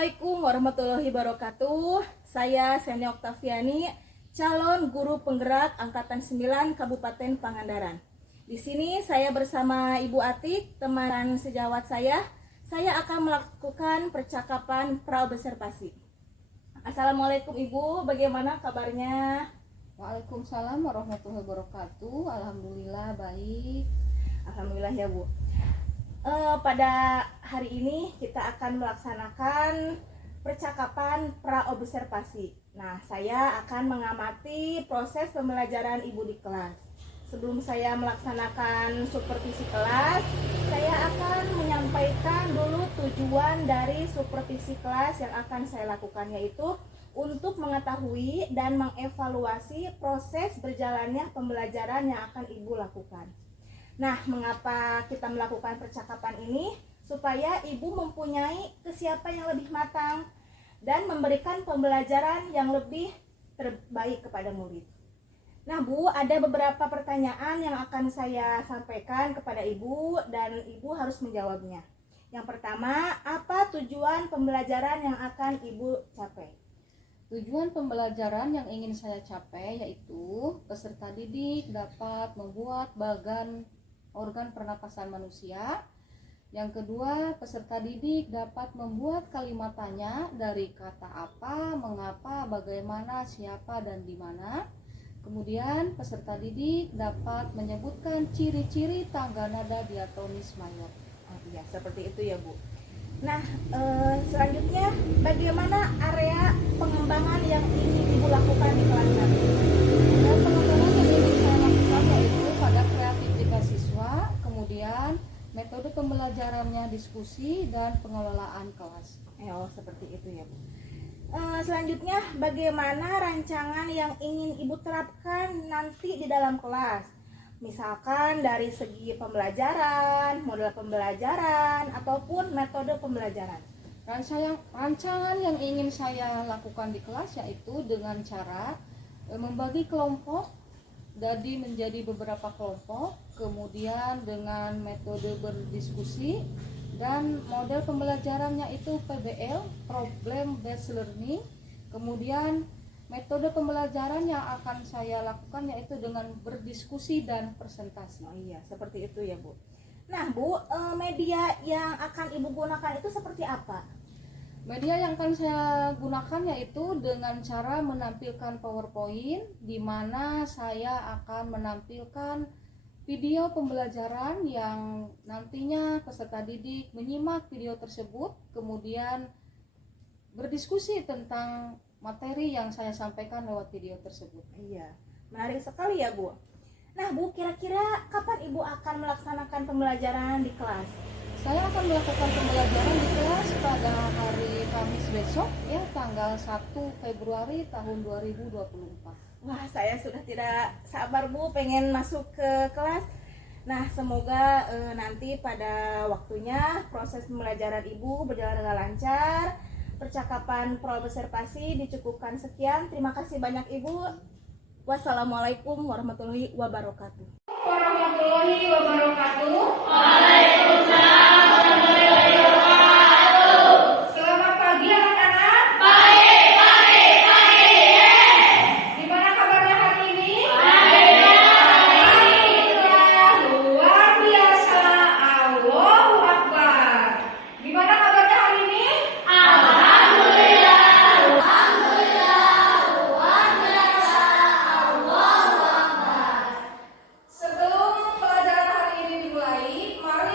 Assalamualaikum warahmatullahi wabarakatuh. Saya Seni Oktaviani, calon guru penggerak Angkatan 9 Kabupaten Pangandaran. Di sini saya bersama Ibu Atik, teman sejawat saya. Saya akan melakukan percakapan praobservasi. Assalamualaikum Ibu, bagaimana kabarnya? Waalaikumsalam warahmatullahi wabarakatuh. Alhamdulillah baik. Alhamdulillah ya Bu. Pada hari ini kita akan melaksanakan percakapan praobservasi. Nah, saya akan mengamati proses pembelajaran Ibu di kelas. Sebelum saya melaksanakan supervisi kelas, saya akan menyampaikan dulu tujuan dari supervisi kelas yang akan saya lakukan, yaitu untuk mengetahui dan mengevaluasi proses berjalannya pembelajaran yang akan Ibu lakukan. Nah, mengapa kita melakukan percakapan ini? Supaya Ibu mempunyai kesiapan yang lebih matang dan memberikan pembelajaran yang lebih terbaik kepada murid. Nah Bu, ada beberapa pertanyaan yang akan saya sampaikan kepada Ibu dan Ibu harus menjawabnya. Yang pertama, apa tujuan pembelajaran yang akan Ibu capai? Tujuan pembelajaran yang ingin saya capai yaitu peserta didik dapat membuat organ pernapasan manusia. Yang kedua, peserta didik dapat membuat kalimat tanya dari kata apa, mengapa, bagaimana, siapa, dan di mana. Kemudian, peserta didik dapat menyebutkan ciri-ciri tangga nada diatonis mayor. Oh iya, seperti itu ya Bu. Nah, selanjutnya bagaimana area pengembangan yang ingin Ibu lakukan di kelas nanti? Dan pengembangan yang ingin saya lakukan yaitu pada kreativitas siswa, kemudian metode pembelajarannya diskusi dan pengelolaan kelas. Oh, seperti itu ya Bu. Selanjutnya, bagaimana rancangan yang ingin Ibu terapkan nanti di dalam kelas? Misalkan dari segi pembelajaran, model pembelajaran, ataupun metode pembelajaran. Rancangan yang ingin saya lakukan di kelas yaitu dengan cara membagi kelompok jadi menjadi beberapa kelompok, kemudian dengan metode berdiskusi, dan model pembelajarannya itu PBL, Problem Based Learning. Kemudian metode pembelajaran yang akan saya lakukan yaitu dengan berdiskusi dan presentasi. Oh iya, seperti itu ya Bu. Nah Bu, media yang akan Ibu gunakan itu seperti apa? Media yang akan saya gunakan yaitu dengan cara menampilkan PowerPoint, di mana saya akan menampilkan video pembelajaran yang nantinya peserta didik menyimak video tersebut, kemudian berdiskusi tentang materi yang saya sampaikan lewat video tersebut. Iya, menarik sekali ya Bu. Nah Bu, kira-kira kapan Ibu akan melaksanakan pembelajaran di kelas? Saya akan melakukan pembelajaran di kelas pada hari Kamis besok, ya, tanggal 1 Februari tahun 2024. Wah, saya sudah tidak sabar Bu, pengen masuk ke kelas. Nah, semoga nanti pada waktunya proses pembelajaran Ibu berjalan dengan lancar. Percakapan praobservasi dicukupkan sekian. Terima kasih banyak Ibu. Wassalamualaikum warahmatullahi wabarakatuh. Warahmatullahi wabarakatuh. Waalaikumsalam. Selamat pagi anak-anak. Baik, baik, baik. Gimana kabarnya hari ini? Baik. Luar biasa. Allahu Akbar. Gimana kabarnya hari ini? Alhamdulillah. Alhamdulillah. Luar biasa. Allahu Akbar. Sebelum pelajaran hari ini dimulai, mari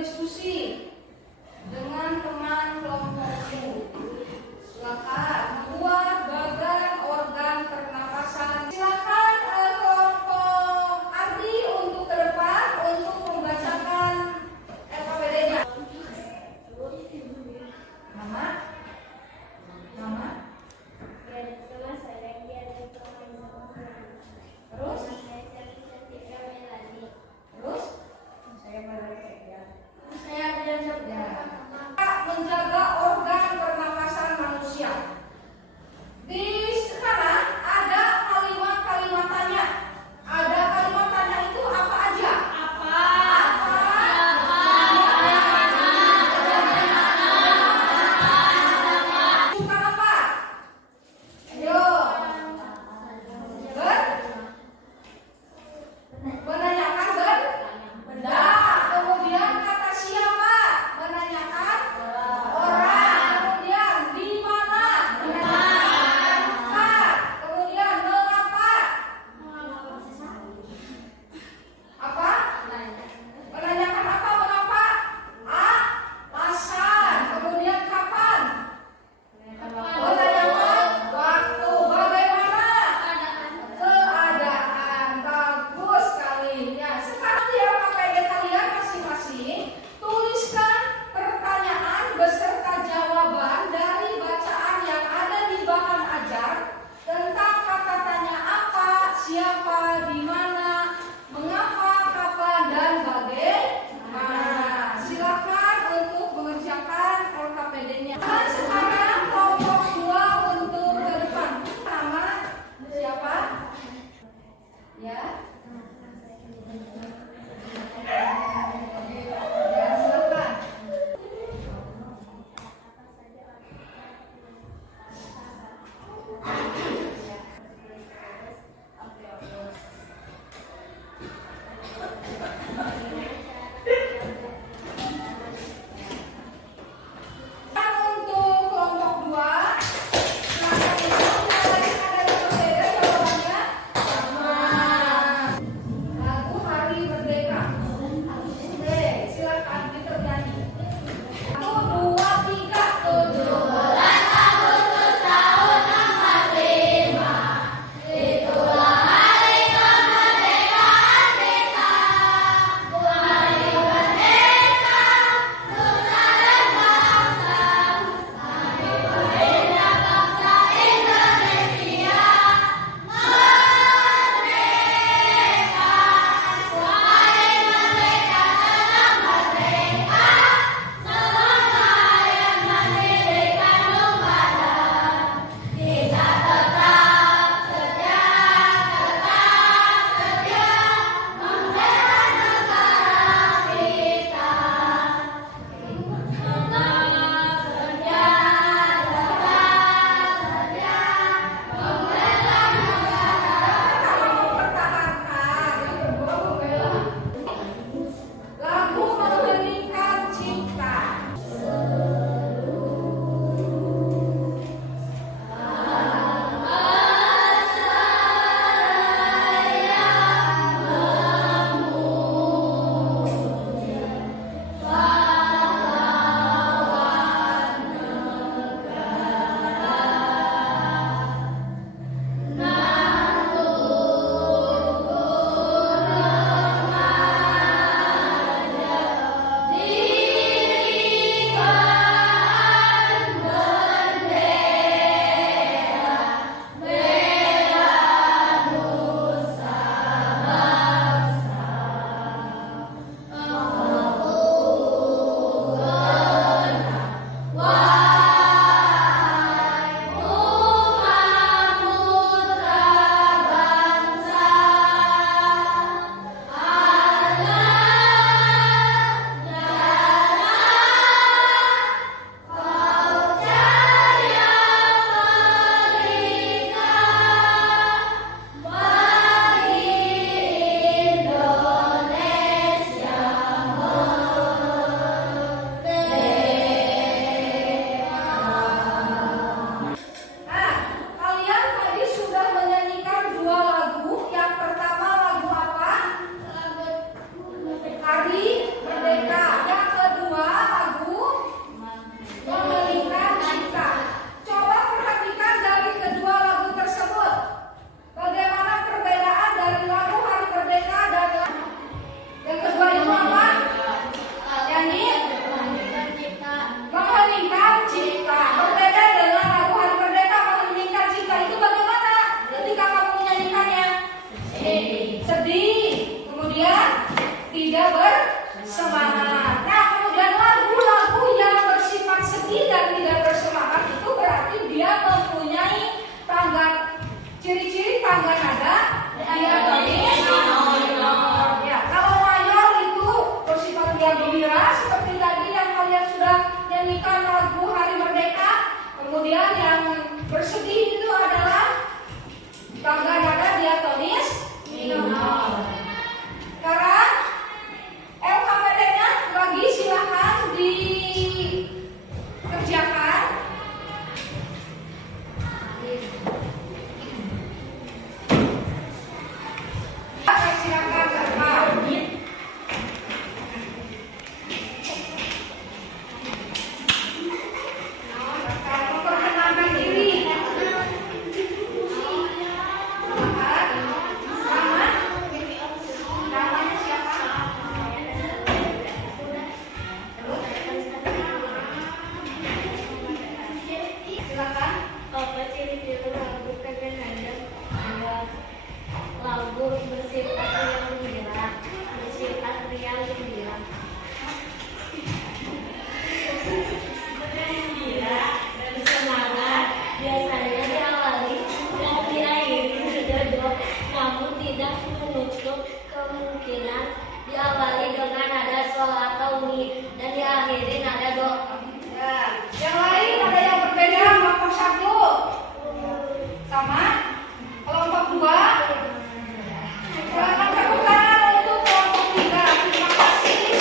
berdiskusi dengan teman kelompokmu. Silakan membuat bagan organ pernapasan. Silakan kelompok Ardi untuk ke depan untuk membacakan LKPD-nya. Nama? Nama? Terus? Terus? Saya semangat. Nah, kemudian lagu-lagu yang bersifat sedih dan tidak bersemangat itu berarti dia mempunyai tangga, ciri-ciri tangga nada diatonis minor. Ya, kalau mayor itu bersifat dia gembira seperti tadi yang kalian sudah nyanyikan lagu Hari Merdeka. Kemudian yang bersedih itu adalah tangga nada diatonis minor. Sekarang LKPD-nya lagi silakan dikerjakan. Silakan Kak. Memperkenalkan diri. Namanya siapa? Silakan. Apa ciri-ciri lagu kadang-kadang ada lagu bersifat riang gembira, bersifat riang gembira. Gembira dan semangat biasanya diawali dan diakhiri berjodoh, namun tidak menutup kemungkinan diawali dengan nada sol atau mi dan diakhiri nada do. Ya, yang lain ada yang berbeda kelompok 1 sama kelompok 2. Silakan tepuk tangan untuk kelompok 3. Terima kasih.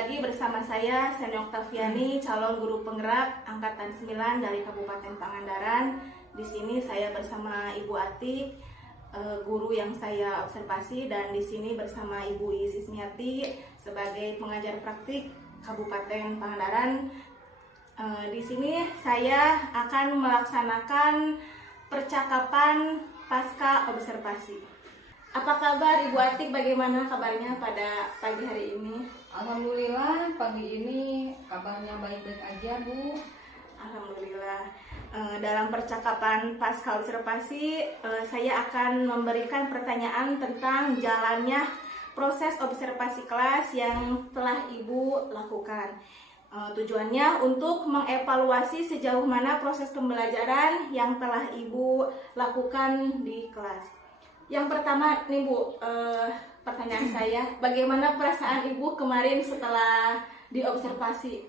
lagi bersama saya Seni Oktaviani, calon guru penggerak angkatan 9 dari Kabupaten Pangandaran. Di sini saya bersama Ibu Atik, guru yang saya observasi, dan di sini bersama Ibu Isismiati sebagai pengajar praktik Kabupaten Pangandaran. Di sini saya akan melaksanakan percakapan pasca observasi. Apa kabar Ibu Atik? Bagaimana kabarnya pada pagi hari ini? Alhamdulillah pagi ini kabarnya baik-baik aja, Bu. Alhamdulillah. Dalam percakapan pasca observasi, saya akan memberikan pertanyaan tentang jalannya proses observasi kelas yang telah Ibu lakukan. Tujuannya untuk mengevaluasi sejauh mana proses pembelajaran yang telah Ibu lakukan di kelas. Yang pertama nih Bu, pertanyaan saya, bagaimana perasaan Ibu kemarin setelah diobservasi?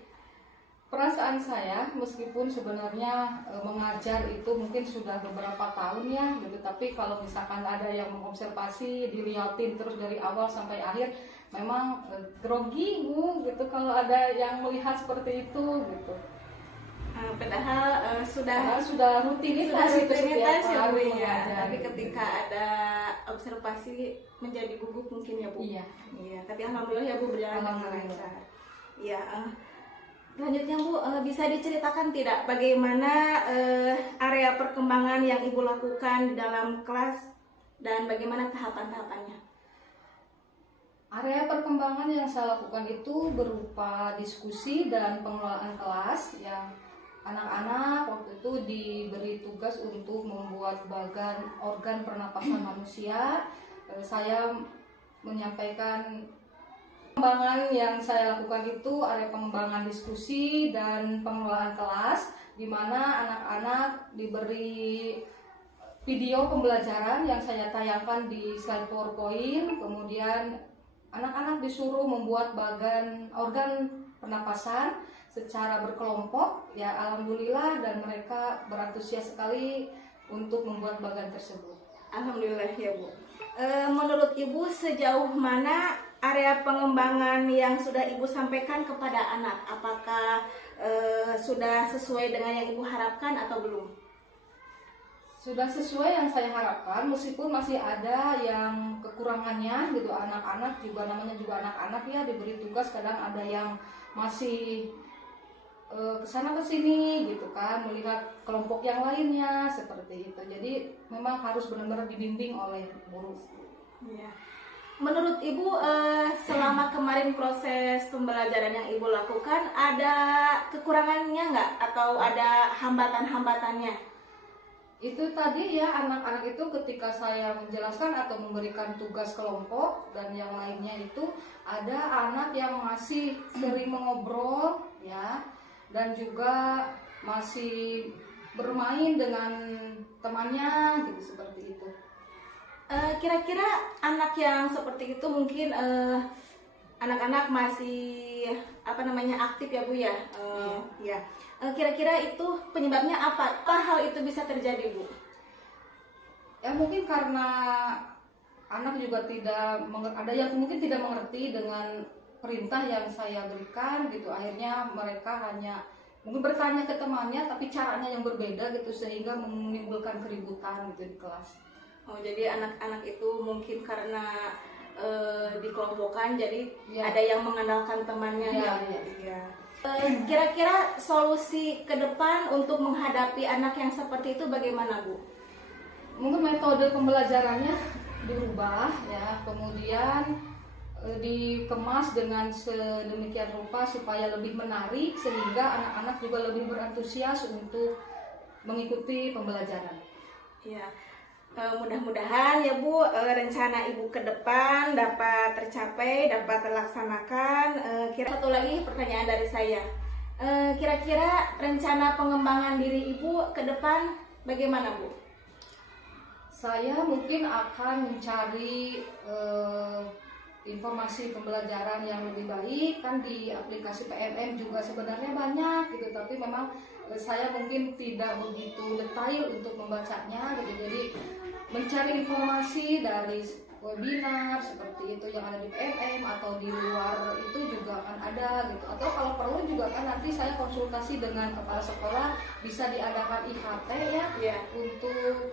Perasaan saya, meskipun sebenarnya mengajar itu mungkin sudah beberapa tahun ya, gitu. Tapi kalau misalkan ada yang mengobservasi, dilihatin terus dari awal sampai akhir, memang grogi Bu, gitu. Kalau ada yang melihat seperti itu, gitu. Padahal sudah rutinitas itu rutinitas ya Bu ya. mengajar. Tapi ketika ada observasi menjadi gugup mungkin ya Bu. Iya. Iya. Tapi alhamdulillah ya Bu berjalan dengan Alhamdulillah. lancar. Iya. Selanjutnya Bu, bisa diceritakan tidak bagaimana area perkembangan yang Ibu lakukan di dalam kelas dan bagaimana tahapan-tahapannya? Area perkembangan yang saya lakukan itu berupa diskusi dan pengelolaan kelas yang anak-anak waktu itu diberi tugas untuk membuat organ pernapasan manusia. Saya menyampaikan pengembangan yang saya lakukan itu area pengembangan diskusi dan pengelolaan kelas, di mana anak-anak diberi video pembelajaran yang saya tayangkan di slide PowerPoint. Kemudian anak-anak disuruh membuat organ pernapasan secara berkelompok, ya alhamdulillah, dan mereka berantusias sekali untuk membuat bagan tersebut. Alhamdulillah ya Bu. Menurut Ibu sejauh mana area pengembangan yang sudah Ibu sampaikan kepada anak? Apakah sudah sesuai dengan yang Ibu harapkan atau belum? Sudah sesuai yang saya harapkan, meskipun masih ada yang kekurangannya gitu. Anak-anak juga, namanya juga anak-anak ya, diberi tugas, kadang ada yang masih kesana kesini gitu kan, melihat kelompok yang lainnya seperti itu. Jadi memang harus benar-benar dibimbing oleh guru. Ya. Menurut Ibu selama kemarin proses pembelajaran yang Ibu lakukan ada kekurangannya nggak atau ada hambatan-hambatannya? Itu tadi ya, anak-anak itu ketika saya menjelaskan atau memberikan tugas kelompok dan yang lainnya itu ada anak yang masih sering mengobrol ya, dan juga masih bermain dengan temannya gitu, seperti itu. Kira-kira anak yang seperti itu mungkin anak-anak masih aktif ya Bu ya. Ya. Kira-kira itu penyebabnya apa? Apa hal itu bisa terjadi Bu? Ya mungkin karena anak juga ada yang mungkin tidak mengerti dengan perintah yang saya berikan gitu. Akhirnya mereka hanya mungkin bertanya ke temannya tapi caranya yang berbeda gitu, sehingga menimbulkan keributan gitu di kelas. Oh, jadi anak-anak itu mungkin karena dikelompokkan, jadi Ya. ada yang mengandalkan temannya. Ya, Bu? ya. Iya. Kira-kira solusi ke depan untuk menghadapi anak yang seperti itu bagaimana Bu? Mungkin metode pembelajarannya dirubah ya, kemudian dikemas dengan sedemikian rupa supaya lebih menarik, sehingga anak-anak juga lebih berantusias untuk mengikuti pembelajaran. Ya, mudah-mudahan ya Bu, rencana Ibu ke depan dapat tercapai, dapat terlaksanakan. Satu lagi pertanyaan dari saya, kira-kira rencana pengembangan diri Ibu ke depan bagaimana Bu? Saya mungkin akan mencari informasi pembelajaran yang lebih baik, kan di aplikasi PNM juga sebenarnya banyak gitu, tapi memang saya mungkin tidak begitu detail untuk membacanya gitu. Jadi mencari informasi dari webinar seperti itu yang ada di PMM atau di luar itu juga akan ada gitu. Atau kalau perlu juga kan nanti saya konsultasi dengan kepala sekolah, bisa diadakan IHT ya untuk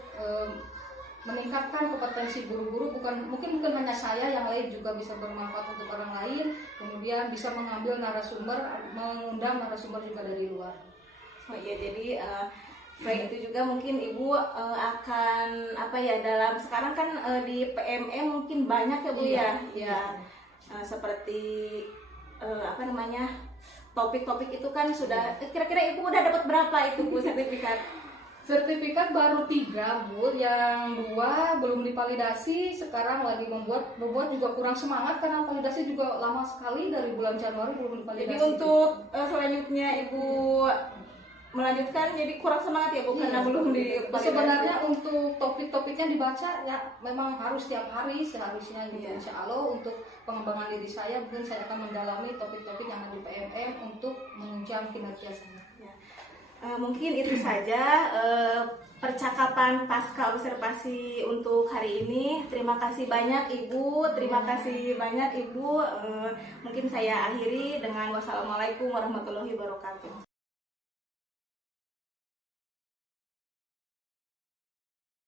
meningkatkan kompetensi guru-guru, mungkin hanya saya, yang lain juga bisa bermanfaat untuk orang lain. Kemudian bisa mengambil narasumber, mengundang narasumber juga dari luar. Oh iya, jadi selain itu juga mungkin Ibu akan dalam sekarang kan di PMM mungkin banyak ya Bu seperti topik-topik itu kan sudah kira-kira Ibu udah dapat berapa itu Bu sertifikat? Sertifikat baru 3 Bu, yang 2 belum divalidasi. Sekarang lagi membuat juga kurang semangat karena validasi juga lama sekali, dari bulan Januari belum divalidasi. Jadi untuk selanjutnya Ibu melanjutkan jadi kurang semangat ya Bu, karena belum divalidasi. Sebenarnya untuk topik-topiknya dibaca ya memang harus setiap hari seharusnya gitu. Insya Allah untuk pengembangan diri saya mungkin saya akan mendalami topik-topik yang ada di PMM untuk menunjang kinerja saya. Mungkin itu saja percakapan pasca observasi untuk hari ini. Terima kasih banyak Ibu, mungkin saya akhiri dengan wassalamualaikum warahmatullahi wabarakatuh.